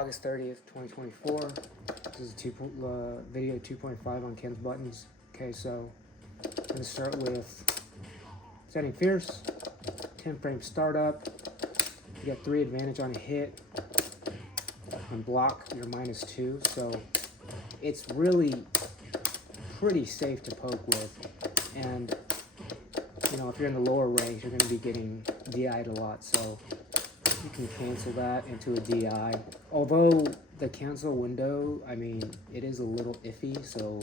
August 30th, 2024. This is video 2.5 on Ken's buttons. Okay, so I'm going to start with setting fierce, 10 frame startup. You got 3 advantage on a hit. On block, you're -2, so it's really pretty safe to poke with. And you know, if you're in the lower range, you're going to be getting DI'd a lot, so you can cancel that into a DI. Although the cancel window, I mean, it is a little iffy, so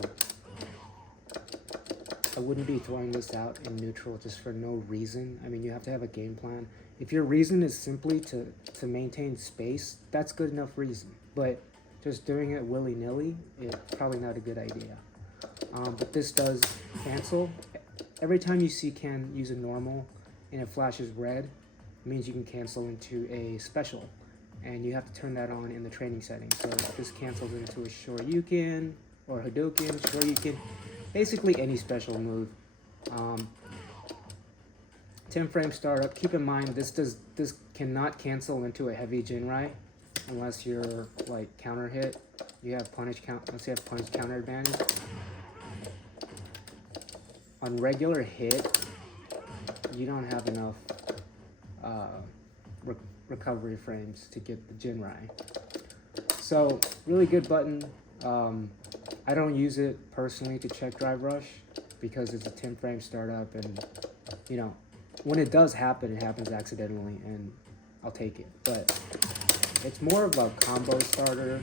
I wouldn't be throwing this out in neutral just for no reason. I mean, you have to have a game plan. If your reason is simply to maintain space, that's good enough reason. But just doing it willy-nilly, it's probably not a good idea. But this does cancel. Every time you see Ken use a normal and it flashes red, it means you can cancel into a special. And you have to turn that on in the training settings. So this cancels into a Shoryuken or Hadouken, Shoryuken, basically any special move. 10 frame startup. Keep in mind this cannot cancel into a heavy Jinrai unless you're like counter hit. You have punish count. Unless you have punish counter advantage. On regular hit, you don't have enough recovery frames to get the Jinrai. So really good button. I don't use it personally to check drive rush because it's a 10 frame startup, and you know, when it does happen, it happens accidentally and I'll take it. But it's more of a combo starter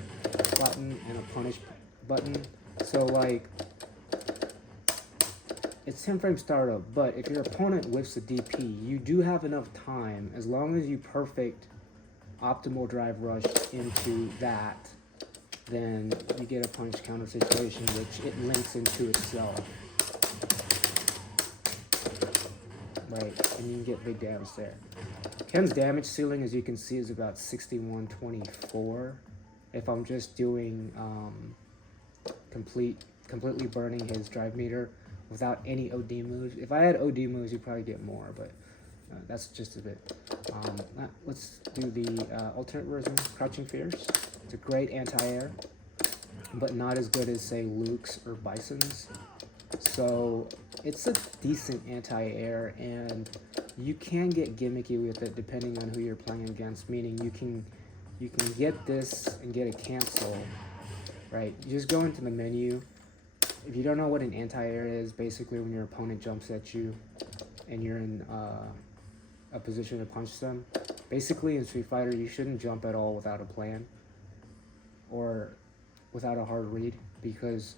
button and a punish button. So like, it's 10 frame startup, but if your opponent whiffs a DP, you do have enough time, as long as you perfect optimal drive rush into that, then you get a punch counter situation, which it links into itself. Right, and you can get big damage there. Ken's damage ceiling, as you can see, is about 6124. If I'm just doing completely burning his drive meter without any OD moves. If I had OD moves, you'd probably get more, but that's just a bit. Let's do the alternate version, Crouching Fierce. It's a great anti-air, but not as good as, say, Luke's or Bison's. So it's a decent anti-air, and you can get gimmicky with it depending on who you're playing against, meaning you can get this and get a cancel, right? You just go into the menu. If you don't know what an anti-air is, basically when your opponent jumps at you and you're in a position to punch them. Basically in Street Fighter, you shouldn't jump at all without a plan or without a hard read, because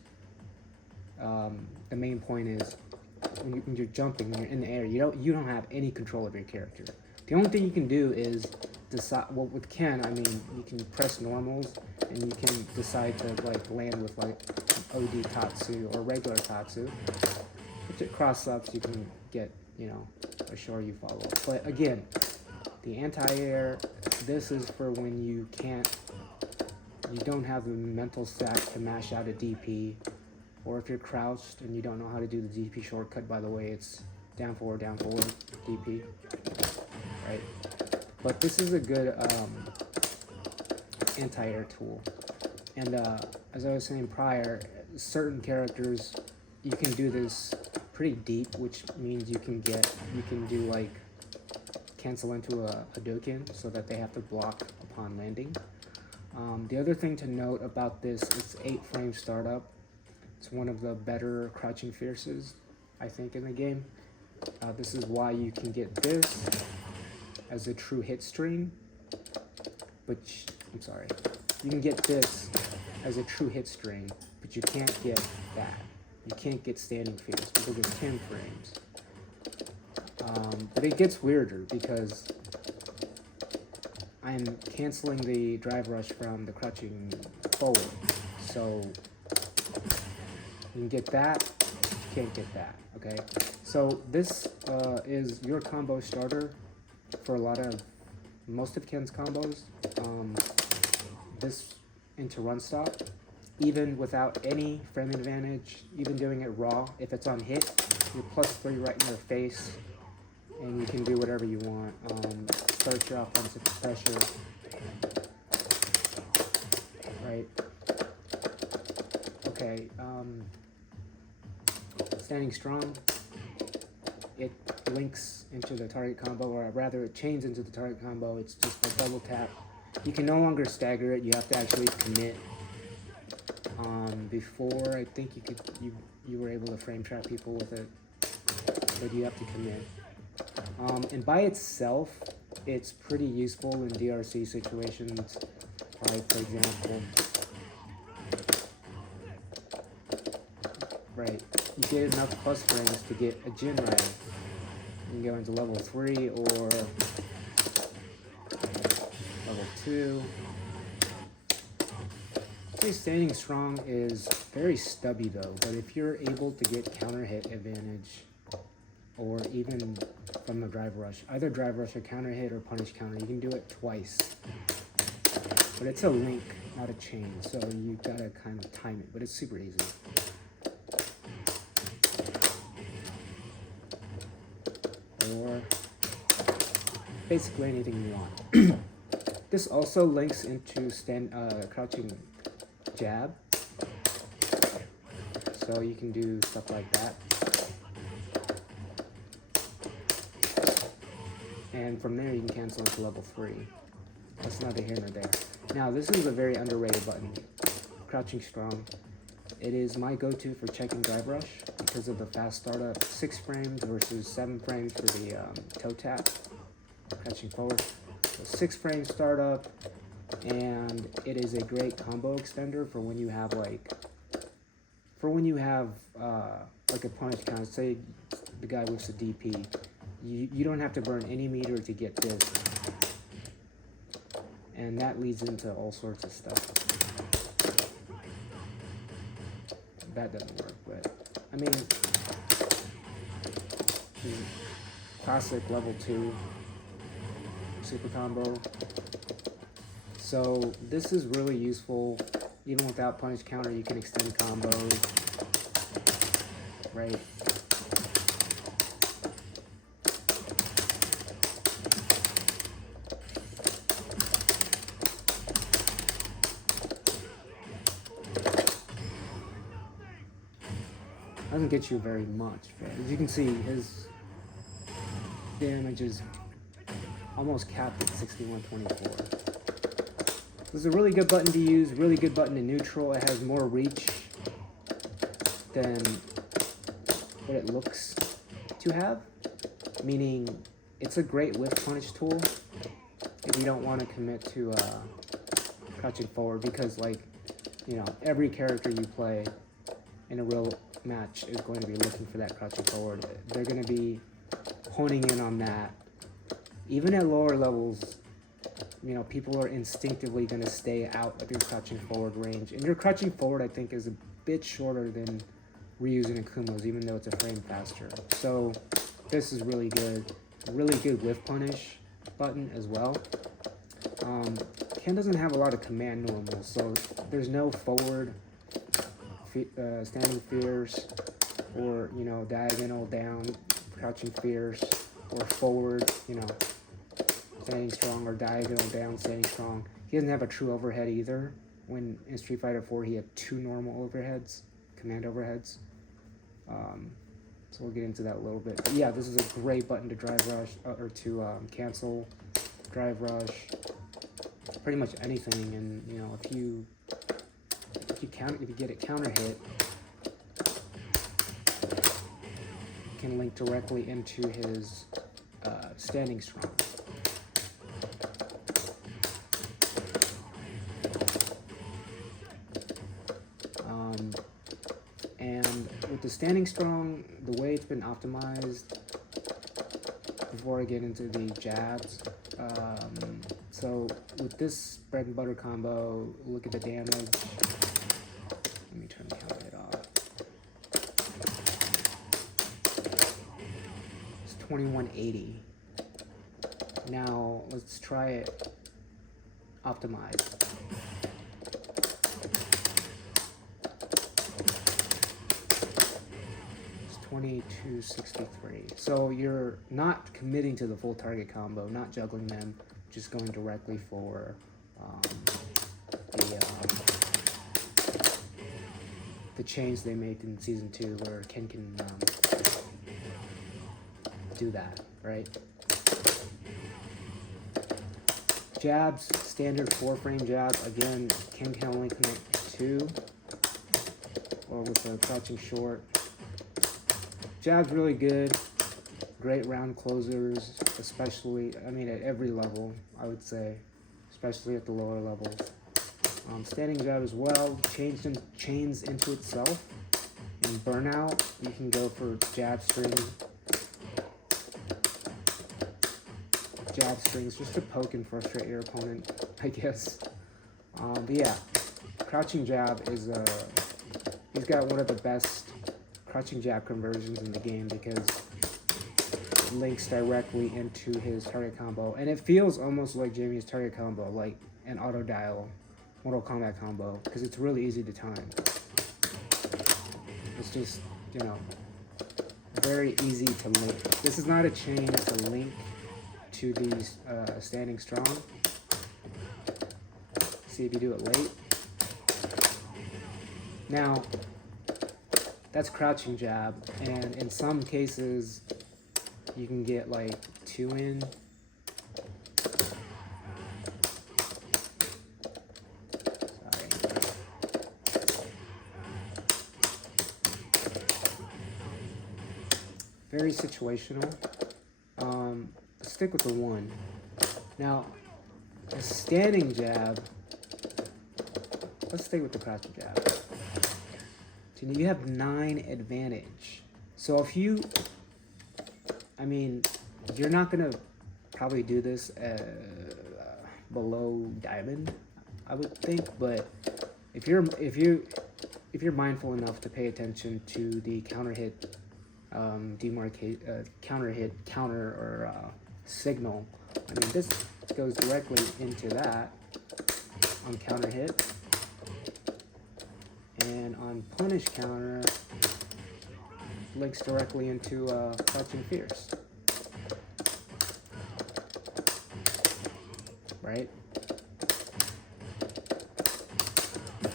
the main point is when you're jumping, when you're in the air, you don't have any control of your character. The only thing you can do is decide. Well, with Ken, I mean, you can press normals and you can decide to like land with like OD Tatsu or regular Tatsu. If it cross-ups, you can get, you know, a Shoryu follow. But again, the anti-air, this is for when you don't have the mental stack to mash out a DP, or if you're crouched and you don't know how to do the DP shortcut. By the way, it's down forward, DP, right? But this is a good anti-air tool. And as I was saying prior, certain characters, you can do this pretty deep, which means you can do like cancel into a Hadouken so that they have to block upon landing. The other thing to note about this, it's 8 frame startup. It's one of the better Crouching Fierces, I think, in the game. This is why you can get this as a true hit stream, but you can get this as a true hit string, but you can't get that. You can't get standing fierce because it's 10 frames. But it gets weirder because I'm canceling the drive rush from the crouching forward. So you can get that, you can't get that, okay? So this is your combo starter for most of Ken's combos. This into run stop, even without any frame advantage, even doing it raw, if it's on hit, you're +3 right in their face, and you can do whatever you want. Start your offensive pressure. right? Okay, standing strong, it links into the target combo, or rather it chains into the target combo. It's just a double tap. You can no longer stagger it, you have to actually commit. Before, I think you were able to frame trap people with it, but you have to commit. And by itself, it's pretty useful in DRC situations, like for example, right, you get enough plus frames to get a Jin Rag. You can go into level 3 or level 2. Standing strong is very stubby though, but if you're able to get counter hit advantage, or even from the drive rush, either drive rush or counter hit or punish counter, you can do it twice. But it's a link, not a chain, so you gotta kind of time it, but it's super easy. Or basically anything you want. This also links into crouching jab, so you can do stuff like that. And from there you can cancel into level 3. That's neither here nor there. Now this is a very underrated button, crouching strong. It is my go-to for checking drive rush because of the fast startup, 6 frames versus 7 frames for the toe tap, crouching forward. So 6 frame startup, and it is a great combo extender for when you have like a punish count. Say the guy whips a DP, you don't have to burn any meter to get this, and that leads into all sorts of stuff. That doesn't work, but I mean, classic level 2 super combo. So this is really useful. Even without punish counter, you can extend combos, right? Doesn't get you very much, but as you can see, his damage is almost capped at 6124. This is a really good button to use, really good button in neutral. It has more reach than what it looks to have, meaning it's a great whiff punish tool if you don't want to commit to crouching forward, because like, you know, every character you play in a real match is going to be looking for that crouching forward. They're going to be honing in on that. Even at lower levels, you know, people are instinctively going to stay out of your crouching forward range. And your crouching forward, I think, is a bit shorter than Ryu's and Akuma's, even though it's a frame faster. So this is really good. Really good whiff punish button as well. Ken doesn't have a lot of command normals, so there's no forward standing fierce, or, you know, diagonal down crouching fierce, or forward, you know, standing strong, or diagonal down standing strong. He doesn't have a true overhead either. When in Street Fighter 4 he had 2 normal overheads, command overheads. So we'll get into that a little bit. But yeah, this is a great button to drive rush, or to cancel drive rush, pretty much anything. And you know, if you get it counter hit, you can link directly into his standing strong. And with the standing strong, the way it's been optimized, before I get into the jabs, so with this bread and butter combo, look at the damage. Let me turn the counter hit off. It's 2180. Now let's try it optimized. 2263. So you're not committing to the full target combo, not juggling them, just going directly for the the change they made in season 2 where Ken can do that, right? Jabs, standard 4-frame jab. Again, Ken can only connect 2, or with a crouching short. Jab's really good. Great round closers, especially, I mean, at every level, I would say, especially at the lower levels. Standing jab as well, chains into itself. In Burnout, you can go for jab strings just to poke and frustrate your opponent, I guess. But yeah, crouching jab is he's got one of the best crouching jab conversions in the game because it links directly into his target combo, and it feels almost like Jamie's target combo, like an auto dial Mortal Kombat combo, because it's really easy to time. It's just, you know, very easy to link. This is not a chain, it's a link to these standing strong. See if you do it late. Now, that's crouching jab, and in some cases, you can get like 2 in. Very situational. Stick with the 1. Now, a standing jab, let's stay with the crouching jab. So you have 9 advantage. So if you, I mean, you're not gonna probably do this below diamond, I would think, but if you're mindful enough to pay attention to the counter hit, counter or signal. I mean, this goes directly into that on counter hit, and on punish counter links directly into crouching fierce, right?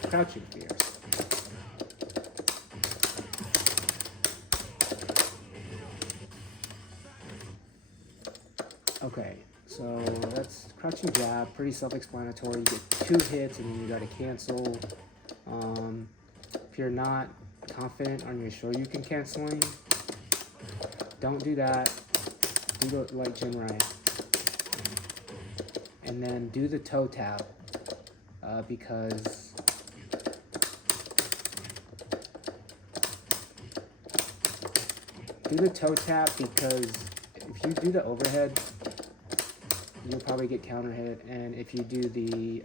Crouching fierce. Okay, so that's crouching jab, pretty self-explanatory. You get 2 hits and then you gotta cancel. If you're not confident on your show you can canceling, don't do that. Do it like Jinrai. And then do the toe tap, because if you do the overhead, you'll probably get counter hit, and if you do the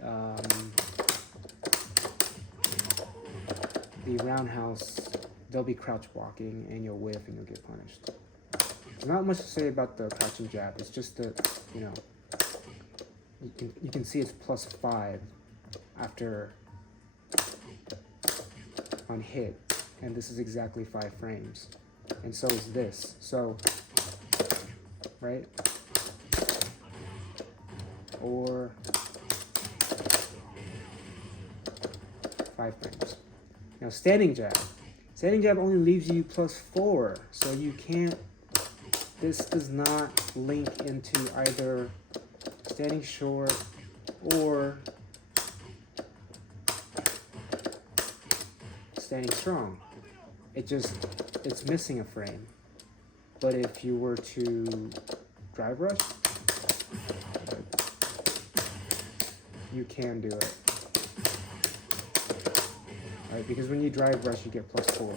roundhouse, they'll be crouch blocking, and you'll whiff and you'll get punished. There's not much to say about the crouching jab. It's just that, you know, you can see it's +5 after on hit, and this is exactly 5 frames, and so is this. So, right? Or 5 frames. Now standing jab. Standing jab only leaves you +4, so you can't, this does not link into either standing short or standing strong. It's missing a frame. But if you were to drive rush, you can do it. Right, because when you drive rush, you get +4.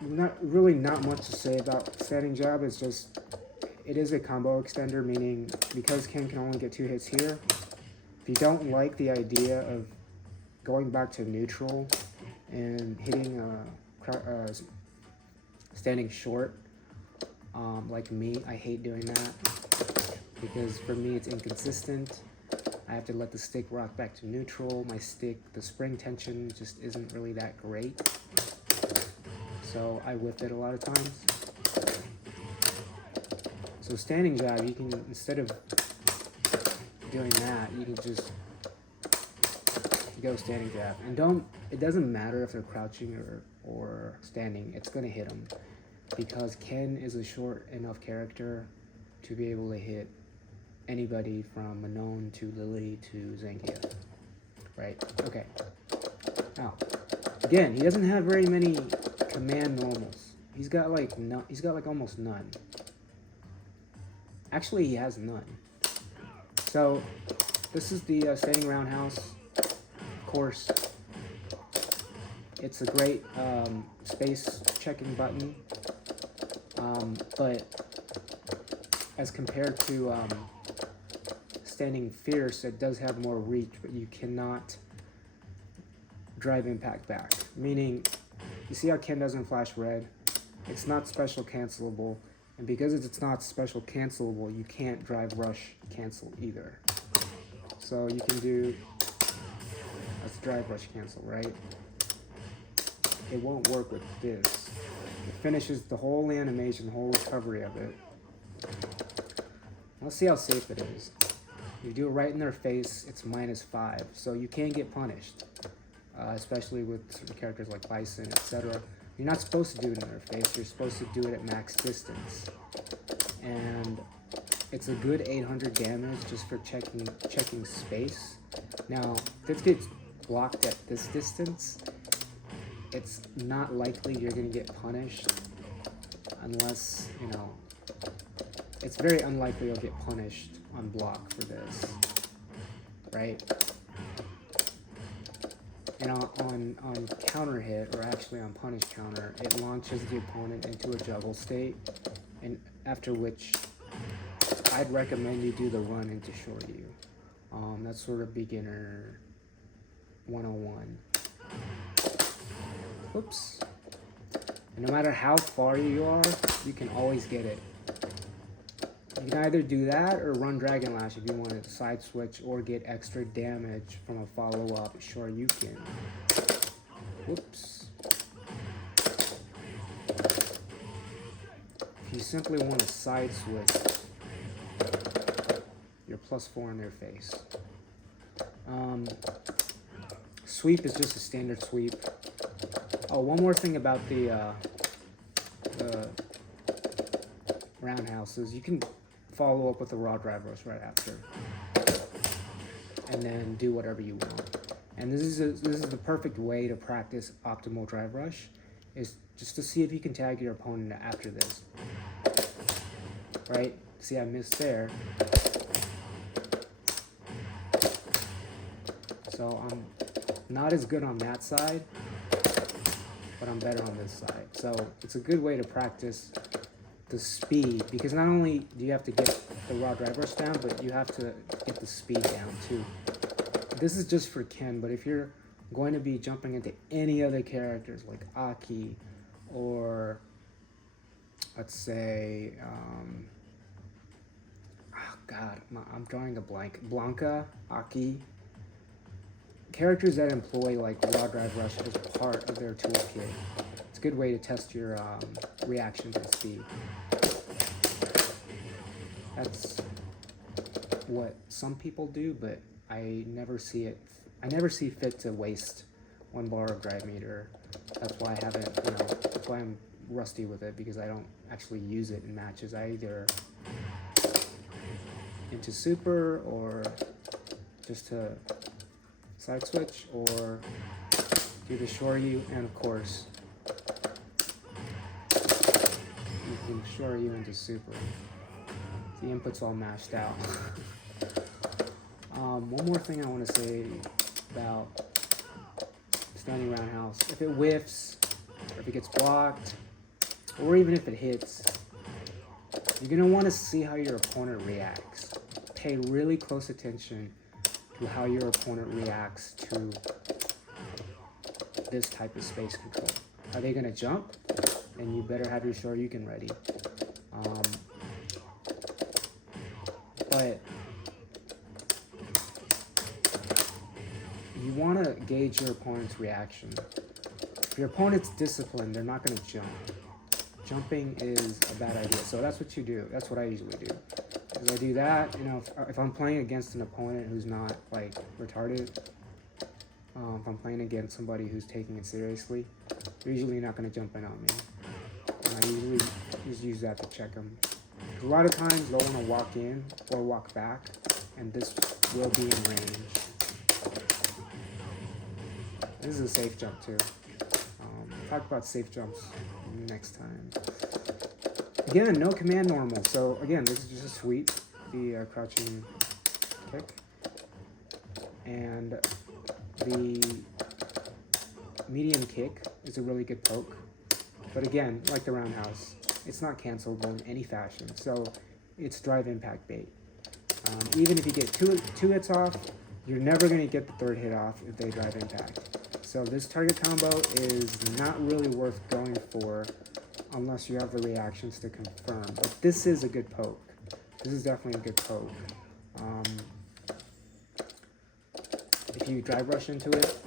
Not much to say about standing jab. It's just, it is a combo extender, meaning because Ken can only get 2 hits here, if you don't like the idea of going back to neutral and hitting standing short, like me, I hate doing that because for me it's inconsistent. I have to let the stick rock back to neutral. My stick, the spring tension just isn't really that great, so I whip it a lot of times. So standing jab, you can, instead of doing that, you can just go standing jab. And it doesn't matter if they're crouching or standing, it's gonna hit them. Because Ken is a short enough character to be able to hit anybody from Manon to Lily to Zangief. Right? Okay. Now, again, he doesn't have very many command normals. He's got like almost none. Actually, he has none. So, this is the standing roundhouse. Of course, it's a great space checking button. But as compared to standing fierce, it does have more reach, but you cannot drive impact back. Meaning, you see how Ken doesn't flash red? It's not special cancelable, and because it's not special cancelable, you can't drive rush cancel either. So you can do, let's drive rush cancel, right? It won't work with this. It finishes the whole animation, the whole recovery of it. Let's see how safe it is. You do it right in their face, it's -5, so you can get punished. Especially with certain characters like Bison, etc. You're not supposed to do it in their face, you're supposed to do it at max distance. And it's a good 800 damage just for checking space. Now, if it gets blocked at this distance, it's not likely you're going to get punished unless, you know, it's very unlikely you'll get punished on block for this, right? And on counter hit, or actually on punish counter, it launches the opponent into a juggle state, and after which I'd recommend you do the run into Shoryu. That's sort of beginner 101. Oops. And no matter how far you are, you can always get it. You can either do that or run Dragon Lash if you want to side switch or get extra damage from a follow-up Shoryuken. Whoops. If you simply want to side switch, you're +4 in their face. Sweep is just a standard sweep. Oh, one more thing about the roundhouses. You can follow up with a raw drive rush right after, and then do whatever you want. And this is the perfect way to practice optimal drive rush, is just to see if you can tag your opponent after this. Right? See, I missed there. So I'm not as good on that side, but I'm better on this side. So it's a good way to practice the speed, because not only do you have to get the raw drive rush down, but you have to get the speed down too. This is just for Ken, but if you're going to be jumping into any other characters like Aki, or let's say, oh God, I'm drawing a blank. Blanca, Aki, characters that employ like raw drive rush as part of their toolkit. It's a good way to test your reaction to speed. That's what some people do, but I never see fit to waste 1 bar of drive meter. That's why I haven't, that's why I'm rusty with it, because I don't actually use it in matches. I either into super, or just to side switch, or do the Shoryu, and of course you can Shoryu into super. The input's all mashed out. One more thing I want to say about standing roundhouse. If it whiffs, or if it gets blocked, or even if it hits, you're going to want to see how your opponent reacts. Pay really close attention to how your opponent reacts to this type of space control. Are they going to jump? Then you better have your Shoryuken ready. But you want to gauge your opponent's reaction. If your opponent's disciplined, they're not going to jump. Jumping is a bad idea. So that's what you do. That's what I usually do. Is I do that, if I'm playing against an opponent who's not like retarded, If I'm playing against somebody who's taking it seriously, they're usually not going to jump in on me. And I usually just use that to check them. A lot of times they'll want to walk in or walk back, and this will be in range. This is a safe jump too. Talk about safe jumps next time. Again, no command normal. So again, this is just a sweep, the crouching kick, and the medium kick is a really good poke. But again, like the roundhouse, it's not cancelable in any fashion. So it's drive impact bait. Even if you get two hits off, you're never going to get the third hit off if they drive impact. So this target combo is not really worth going for unless you have the reactions to confirm. But this is a good poke. This is definitely a good poke. If you drive rush into it,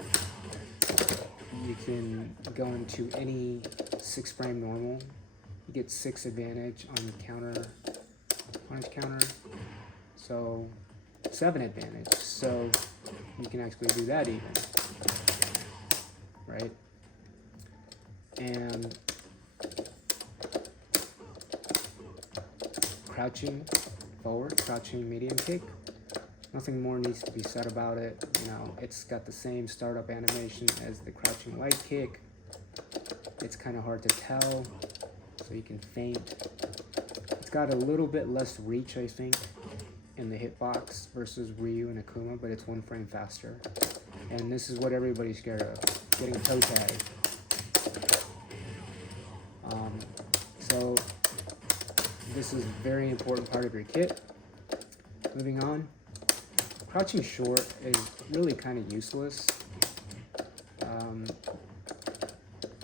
you can go into any 6 frame normal. You get 6 advantage on the counter, punch counter. So 7 advantage. So you can actually do that even. Right? And crouching forward, crouching medium kick. Nothing more needs to be said about it. You know, it's got the same startup animation as the crouching light kick. It's kind of hard to tell, so you can feint. It's got a little bit less reach, I think, in the hitbox versus Ryu and Akuma, but it's 1 frame faster. And this is what everybody's scared of, getting toe tag. So this is a very important part of your kit. Moving on. Crouching short is really kind of useless,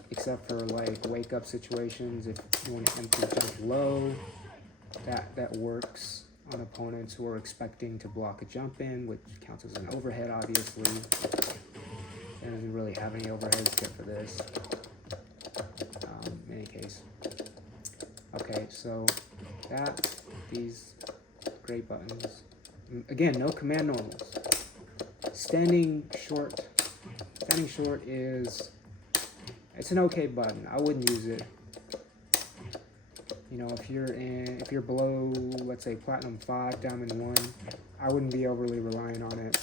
except for like wake up situations. If you want to empty jump low, that works on opponents who are expecting to block a jump in, which counts as an overhead, obviously. It doesn't really have any overhead except for this. In any case. Okay, so these great buttons. Again, no command normals. Standing short is, it's an okay button. I wouldn't use it. You know, if you're below, let's say Platinum 5, Diamond 1, I wouldn't be overly reliant on it.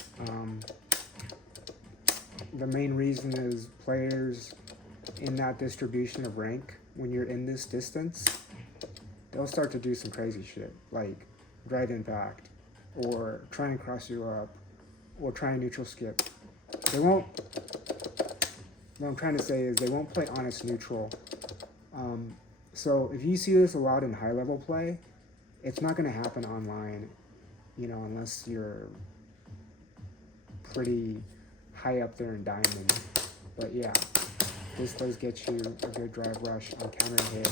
The main reason is players in that distribution of rank, when you're in this distance, they'll start to do some crazy shit, like drive impact, or try and cross you up, or try and neutral skip. They won't, what I'm trying to say is they won't play honest neutral. So if you see this a lot in high level play, it's not going to happen online, you know, unless you're pretty high up there in diamond. But yeah, this does get you a good drive rush on counter hit.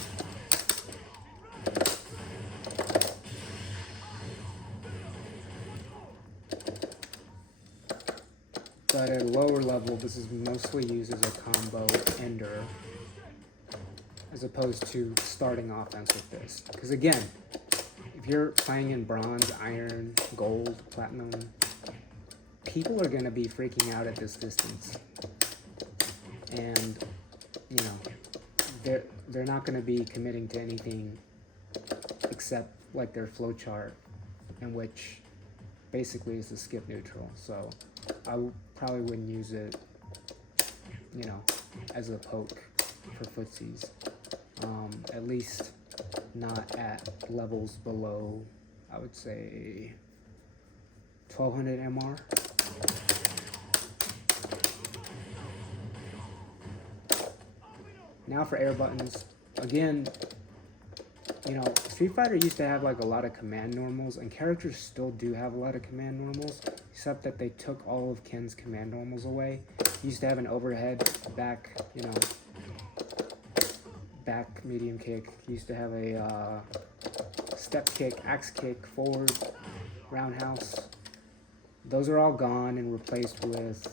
But at a lower level, this is mostly used as a combo ender, as opposed to starting offense with this. Because again, if you're playing in bronze, iron, gold, platinum, people are going to be freaking out at this distance. And, you know, they're not going to be committing to anything except like their flowchart, in which basically is a skip neutral. So I probably wouldn't use it, you know, as a poke for footsies. At least not at levels below, I would say, 1200 MR. Now for air buttons. Again, you know, Street Fighter used to have like a lot of command normals, and characters still do have a lot of command normals, except that they took all of Ken's command normals away. He used to have an overhead back, you know, back medium kick. He used to have a step kick, axe kick, forward, roundhouse. Those are all gone and replaced with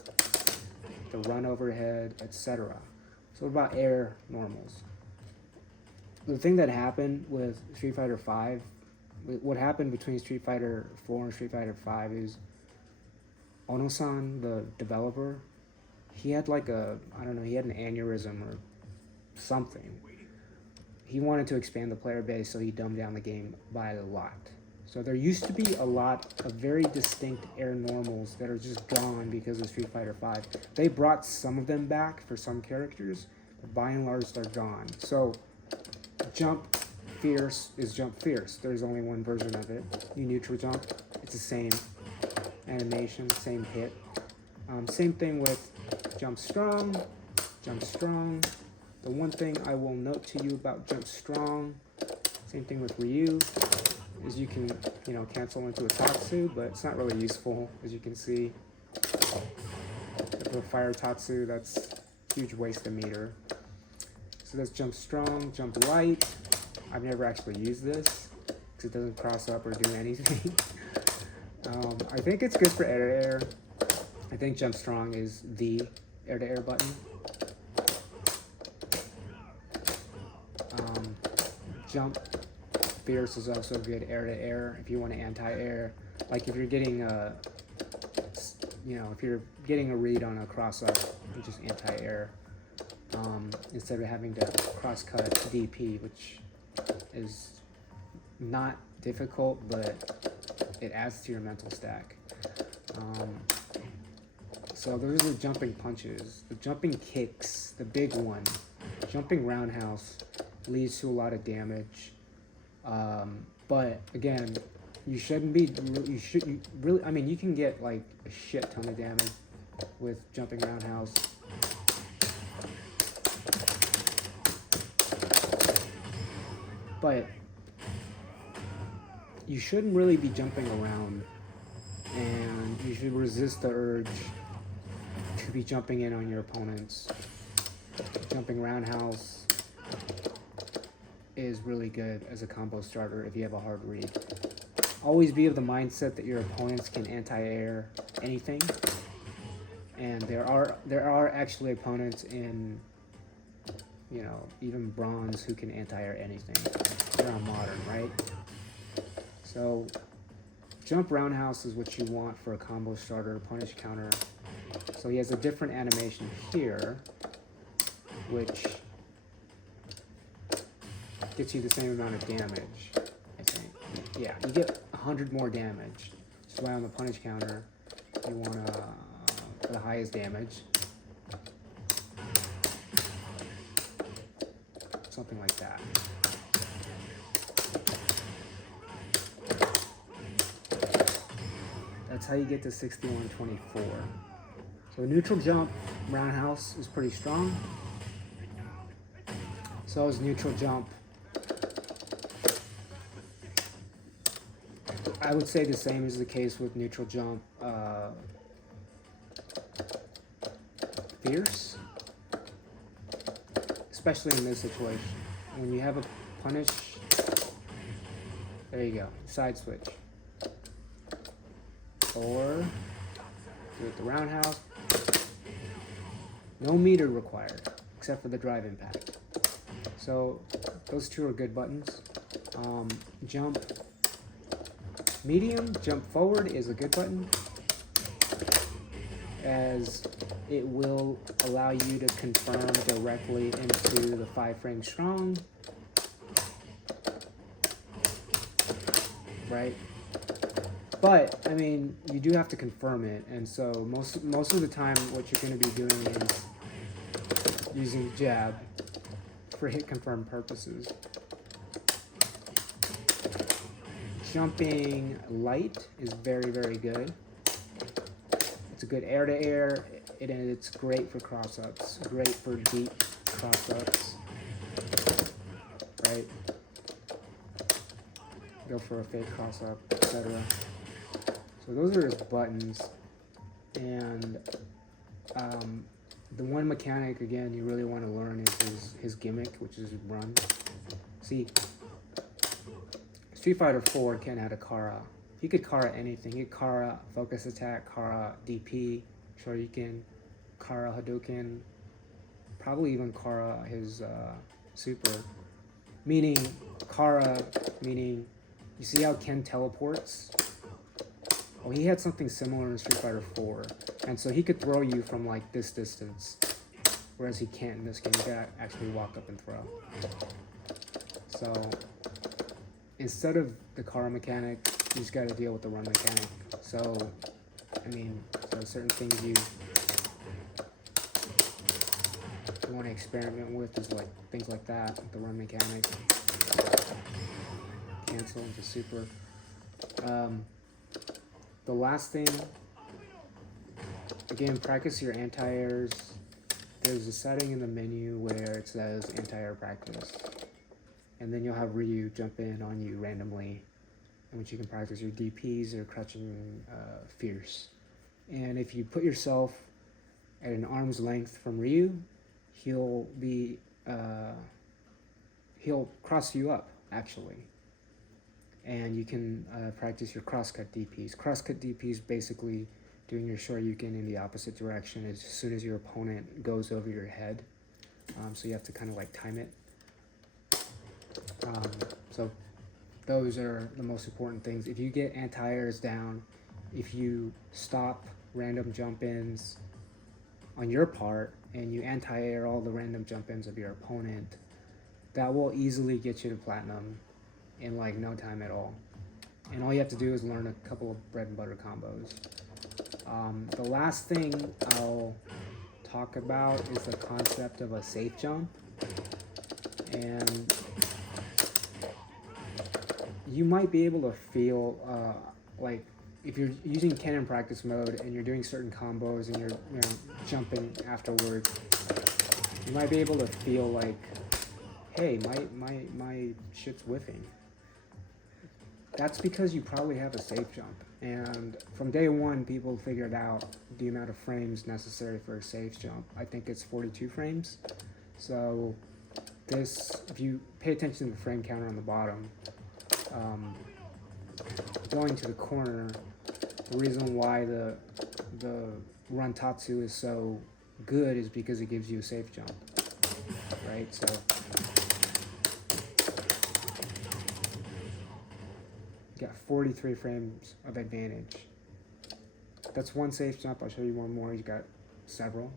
the run overhead, etc. So what about air normals? The thing that happened with Street Fighter V, what happened between Street Fighter 4 and Street Fighter 5 is Ono-san, the developer, he had like a, I don't know, he had an aneurysm or something. He wanted to expand the player base, so he dumbed down the game by a lot. So there used to be a lot of very distinct air normals that are just gone because of Street Fighter V. They brought some of them back for some characters, but by and large they're gone. So jump fierce is jump fierce. There's only one version of it. You neutral jump, it's the same animation, same hit. Same thing with jump strong, jump strong. The one thing I will note to you about jump strong, same thing with Ryu, is you can, cancel into a Tatsu, but it's not really useful, as you can see. With a fire Tatsu, that's a huge waste of meter. So that's jump strong, jump light. I've never actually used this, because it doesn't cross up or do anything. I think it's good for air-to-air. I think jump strong is the air-to-air button. Jump fierce is also good air-to-air if you want to anti-air. Like if you're getting if you're getting a read on a cross-up, you just anti-air instead of having to cross-cut DP, which is not difficult, but it adds to your mental stack. So those are the jumping punches. The jumping kicks, the big one, jumping roundhouse leads to a lot of damage. But again, you can get like a shit ton of damage with jumping roundhouse. But you shouldn't really be jumping around, and you should resist the urge to be jumping in on your opponents. Jumping roundhouse is really good as a combo starter if you have a hard read. Always be of the mindset that your opponents can anti-air anything, and there are actually opponents in even bronze who can anti-air anything. They're on modern, right? So jump roundhouse is what you want for a combo starter, punish counter. So he has a different animation here, which gets you the same amount of damage, I think. Yeah, you get 100 more damage. That's why on the punish counter, you want the highest damage. Something like that. That's how you get to 61-24. So neutral jump roundhouse is pretty strong. So is neutral jump. I would say the same is the case with neutral jump fierce, especially in this situation. When you have a punish, there you go, side switch. Or do it the roundhouse. No meter required, except for the drive impact. So those two are good buttons. Jump medium, jump forward is a good button, as it will allow you to confirm directly into the 5-frame strong, right? But I mean, you do have to confirm it, and so most of the time, what you're going to be doing is using jab for hit confirm purposes. Jumping light is very, very good. It's a good air-to-air, and it's great for cross-ups, great for deep cross-ups, right? Go for a fake cross-up, etc. So those are his buttons, and the one mechanic, again, you really want to learn is his gimmick, which is his run. See, Street Fighter 4 can add a Kara. He could Kara anything. He could Kara focus attack, Kara DP, Shoryuken, Kara Hadouken, probably even Kara his super. Meaning, Kara, meaning, you see how Ken teleports? Well, he had something similar in Street Fighter 4, and so he could throw you from like this distance, whereas he can't in this game. You gotta actually walk up and throw. So instead of the car mechanic, you just gotta deal with the run mechanic. So, I mean, there are certain things you want to experiment with is like things like that, the run mechanic, cancel into super. The last thing, again, practice your anti-airs. There's a setting in the menu where it says anti-air practice, and then you'll have Ryu jump in on you randomly, in which you can practice your DPs or crouching fierce. And if you put yourself at an arm's length from Ryu, he'll cross you up actually, and you can practice your crosscut DPs. Crosscut DPs basically doing your Shoryuken in the opposite direction as soon as your opponent goes over your head. So you have to kind of like time it. So those are the most important things. If you get anti-airs down, if you stop random jump-ins on your part and you anti-air all the random jump-ins of your opponent, that will easily get you to platinum in like no time at all. And all you have to do is learn a couple of bread and butter combos. The last thing I'll talk about is the concept of a safe jump. And you might be able to feel like if you're using cannon practice mode and you're doing certain combos and you're jumping afterwards, you might be able to feel like, hey, my shit's whiffing. That's because you probably have a safe jump. And from day one, people figured out the amount of frames necessary for a safe jump. I think it's 42 frames. So this, if you pay attention to the frame counter on the bottom, going to the corner, the reason why the Run Tatsu is so good is because it gives you a safe jump, right? So you got 43 frames of advantage. That's one safe jump. I'll show you one more. You got several.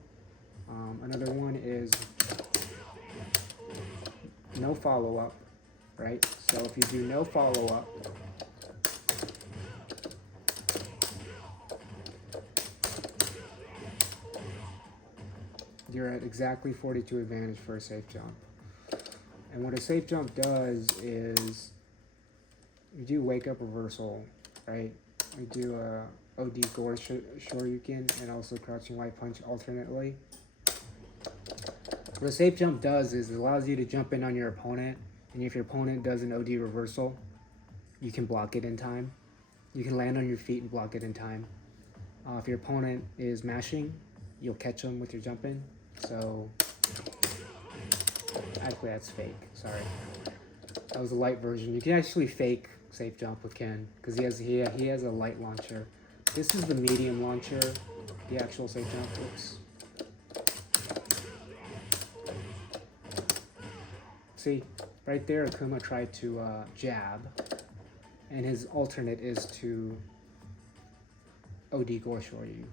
Another one is no follow-up, right? So if you do no follow-up, you're at exactly 42 advantage for a safe jump. And what a safe jump does is you do wake up reversal, right? We do a OD Gore Shoryuken and also crouching light punch alternately. What a safe jump does is it allows you to jump in on your opponent, and if your opponent does an OD reversal, you can block it in time. You can land on your feet and block it in time. If your opponent is mashing, you'll catch them with your jump in. So, actually that's fake, sorry. That was a light version. You can actually fake safe jump with Ken, because he has a light launcher. This is the medium launcher, the actual safe jump. Oops. See, right there Akuma tried to jab, and his alternate is to OD Gore Shoryu.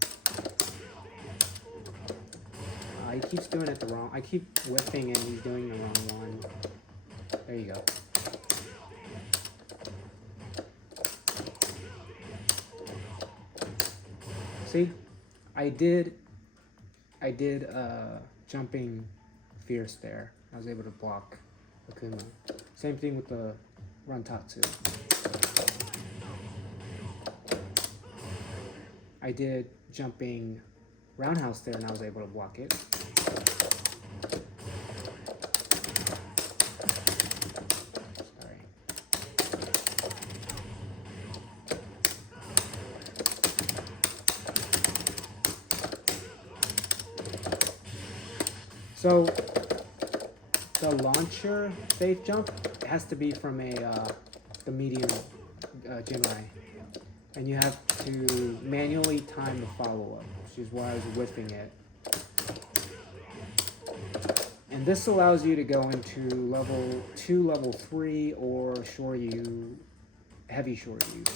He keeps doing it the wrong. I keep whiffing and he's doing the wrong one. There you go. See, I did jumping fierce there. I was able to block Akuma. Same thing with the Run Tatsu. I did jumping roundhouse there and I was able to block it. Sorry. So the launcher safe jump has to be from the medium Jinrai. And you have to manually time the follow-up, which is why I was whiffing it. And this allows you to go into level 2, level 3, or Shoryu, heavy Shoryu.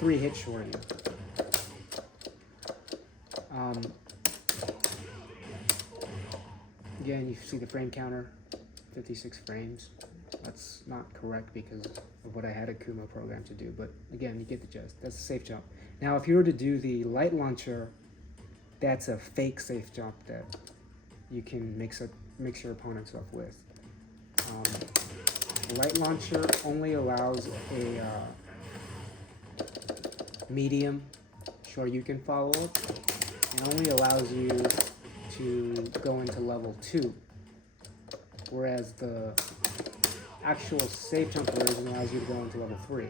3 hits short of you. Again, you see the frame counter, 56 frames. That's not correct because of what I had Akuma programmed to do, but again, you get the gist. That's a safe jump. Now, if you were to do the light launcher, that's a fake safe jump that you can mix your opponents up with. The light launcher only allows a medium Shoryuken follow-up, and only allows you to go into level 2, whereas the actual safe jump version allows you to go into level 3.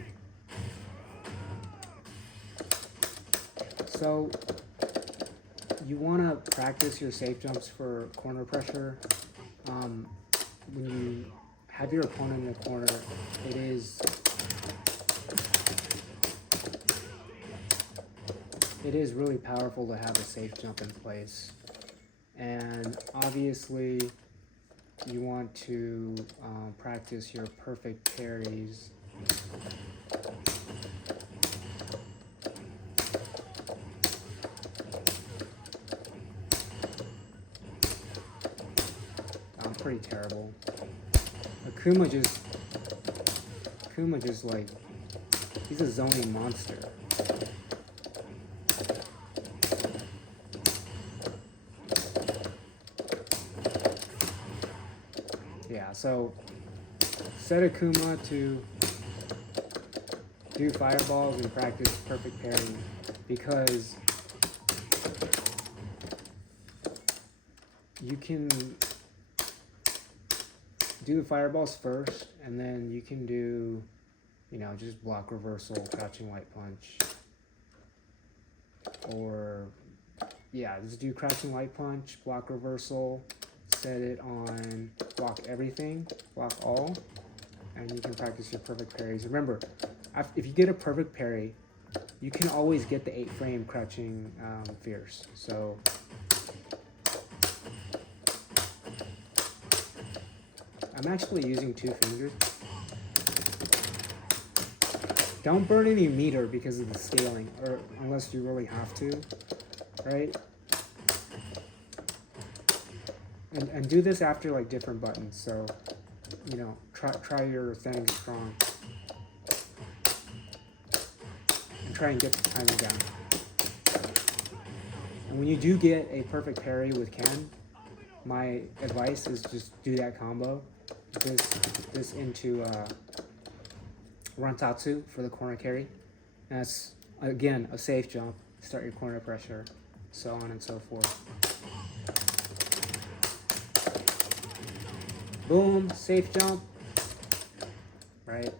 So you want to practice your safe jumps for corner pressure. When you have your opponent in the corner, it is really powerful to have a safe jump in place. And obviously you want to practice your perfect parries. Pretty terrible. Akuma just like, he's a zoning monster. Yeah, so set Akuma to do fireballs and practice perfect parrying, because you can do the fireballs first, and then you can do, just block reversal, crouching light punch, or just do crouching light punch, block reversal, set it on block everything, block all, and you can practice your perfect parries. Remember, if you get a perfect parry, you can always get the 8-frame crouching fierce. So I'm actually using 2 fingers. Don't burn any meter because of the scaling, or unless you really have to, right? And do this after like different buttons, so try your settings strong. And try and get the timing down. And when you do get a perfect parry with Ken, my advice is just do that combo. This into Rantatsu for the corner carry. And that's, again, a safe jump. Start your corner pressure, so on and so forth. Boom, safe jump. Right?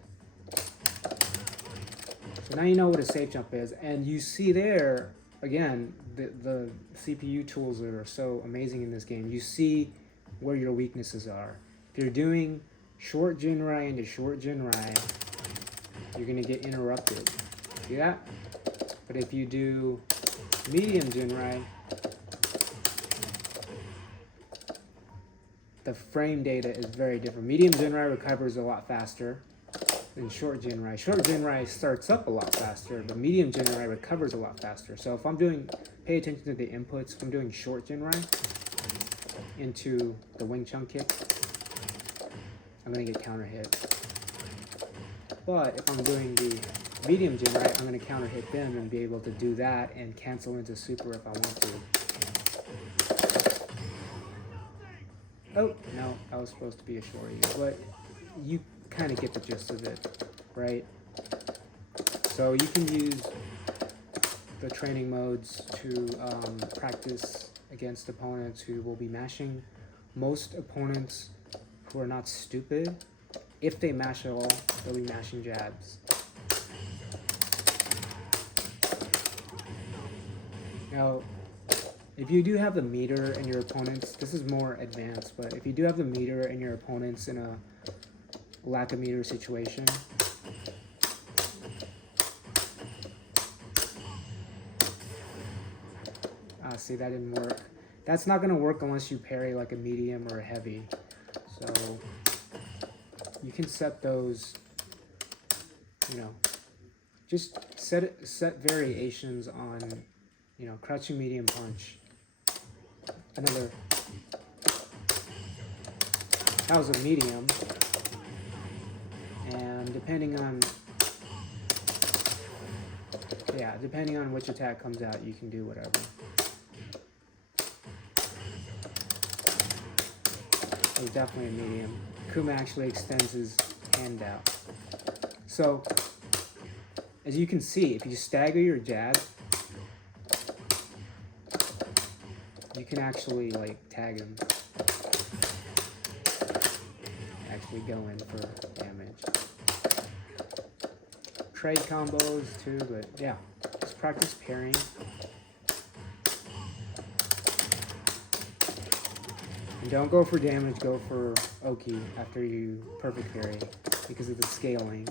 So now you know what a safe jump is. And you see there, again, the CPU tools that are so amazing in this game. You see where your weaknesses are. If you're doing short Jinrai into short Jinrai, you're going to get interrupted. See that? But if you do medium Jinrai, the frame data is very different. Medium Jinrai recovers a lot faster than short Jinrai. Short Jinrai starts up a lot faster, but medium Jinrai recovers a lot faster. So if I'm pay attention to the inputs. If I'm doing short Jinrai into the Wing Chun kick, I'm going to get counter hit. But if I'm doing the medium Jinrai, I'm going to counter hit them and be able to do that and cancel into super if I want to. Oh, no, that was supposed to be a shorty, but you kind of get the gist of it, right? So you can use the training modes to practice against opponents who will be mashing. Most opponents who are not stupid, if they mash at all, they'll be mashing jabs. Now, if you do have the meter in your opponents, this is more advanced, but if you do have the meter in your opponents in a lack of meter situation, see, that didn't work. That's not going to work unless you parry like a medium or a heavy. So you can set those, just set variations on, you know, crouching medium punch. Another, that was a medium, and depending on which attack comes out, you can do whatever. It was definitely a medium. Kuma actually extends his hand out. So, as you can see, if you stagger your jab, you can actually like tag him. Actually go in for damage. Trade combos too, but yeah, just practice parrying. And don't go for damage, go for Oki after you perfect parry because of the scaling.